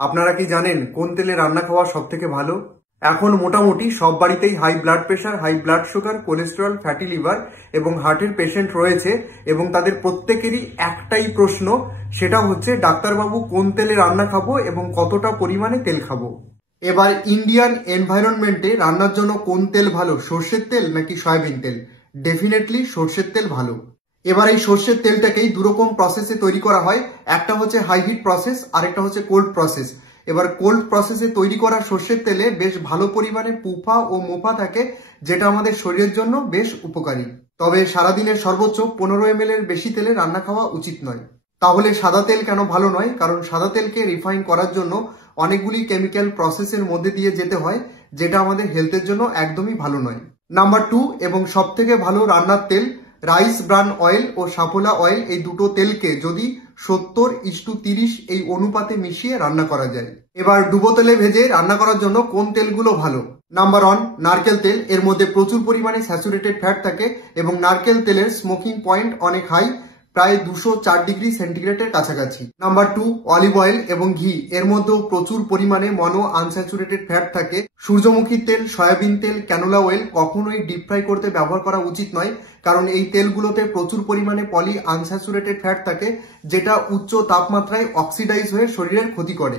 আপনারা কি জানেন কোন তেলে রান্না খাওয়া সব থেকে ভালো? এখন মোটামুটি সব বাড়িতেই high blood pressure, high blood sugar, cholesterol, fatty liver এবং হার্টের পেশেন্ট রয়েছে এবং তাদের প্রত্যেকেরই একটাই প্রশ্ন, সেটা হচ্ছে ডাক্তারবাবু কোন তেলে রান্না খাবো এবং কতটা পরিমাণে তেল খাবো। এবার ইন্ডিয়ান এনভায়রনমেন্টে রান্নার জন্য কোন তেল ভালো, সর্ষের তেল নাকি সয়াবিন তেল? ডেফিনেটলি সর্ষের তেল ভালো। এবার এই সর্ষের তেলটাকেই দুরকম প্রসেসে তৈরি করা হয়, একটা হচ্ছে হাই হিট প্রসেস আর একটা হচ্ছে কোল্ড প্রসেস। এবার কোল্ড প্রসেসে তৈরি করা সর্ষের তেলে বেশ ভালো পরিমাণে পুফা ও মোফা থাকে, যেটা আমাদের শরীরের জন্য বেশ উপকারী। তবে সারাদিনের সর্বোচ্চ 15 ml এর বেশি তেলে রান্না খাওয়া উচিত নয়। তাহলে সাদা তেল কেন ভালো নয়? কারণ সাদা তেলকে রিফাইন করার জন্য অনেকগুলি কেমিক্যাল প্রসেসের মধ্যে দিয়ে যেতে হয়, যেটা আমাদের হেলথের জন্য একদমই ভালো নয়। নাম্বার 2 এবং সব থেকে ভালো রান্নার তেল রাইস ব্রান অয়েল ও সাফোলা অয়েল, এই দুটো তেলকে যদি 70:30 এই অনুপাতে মিশিয়ে রান্না করা যায়। এবার ডুবো তেলে ভেজে রান্না করার জন্য কোন তেলগুলো ভালো? নাম্বার 1 নারকেল তেল, এর মধ্যে প্রচুর পরিমাণে স্যাচুরেটেড ফ্যাট থাকে এবং নারকেল তেলের স্মোকিং পয়েন্ট অনেক হাই, প্রায় 204 ডিগ্রি সেন্টিগ্রেডের কাছাকাছি। নাম্বার 2 অলিভ অয়েল এবং ঘি, এর মধ্যেও প্রচুর পরিমাণে মনো আনস্যাচুরেটেড ফ্যাট থাকে। সূর্যমুখী তেল, সয়াবিন তেল, ক্যানোলা অয়েল কখনোই ডিপ ফ্রাই করতে ব্যবহার করা উচিত নয়, কারণ এই তেলগুলোতে প্রচুর পরিমাণে পলি আনস্যাচুরেটেড ফ্যাট থাকে, যেটা উচ্চ তাপমাত্রায় অক্সিডাইজ হয়ে শরীরের ক্ষতি করে।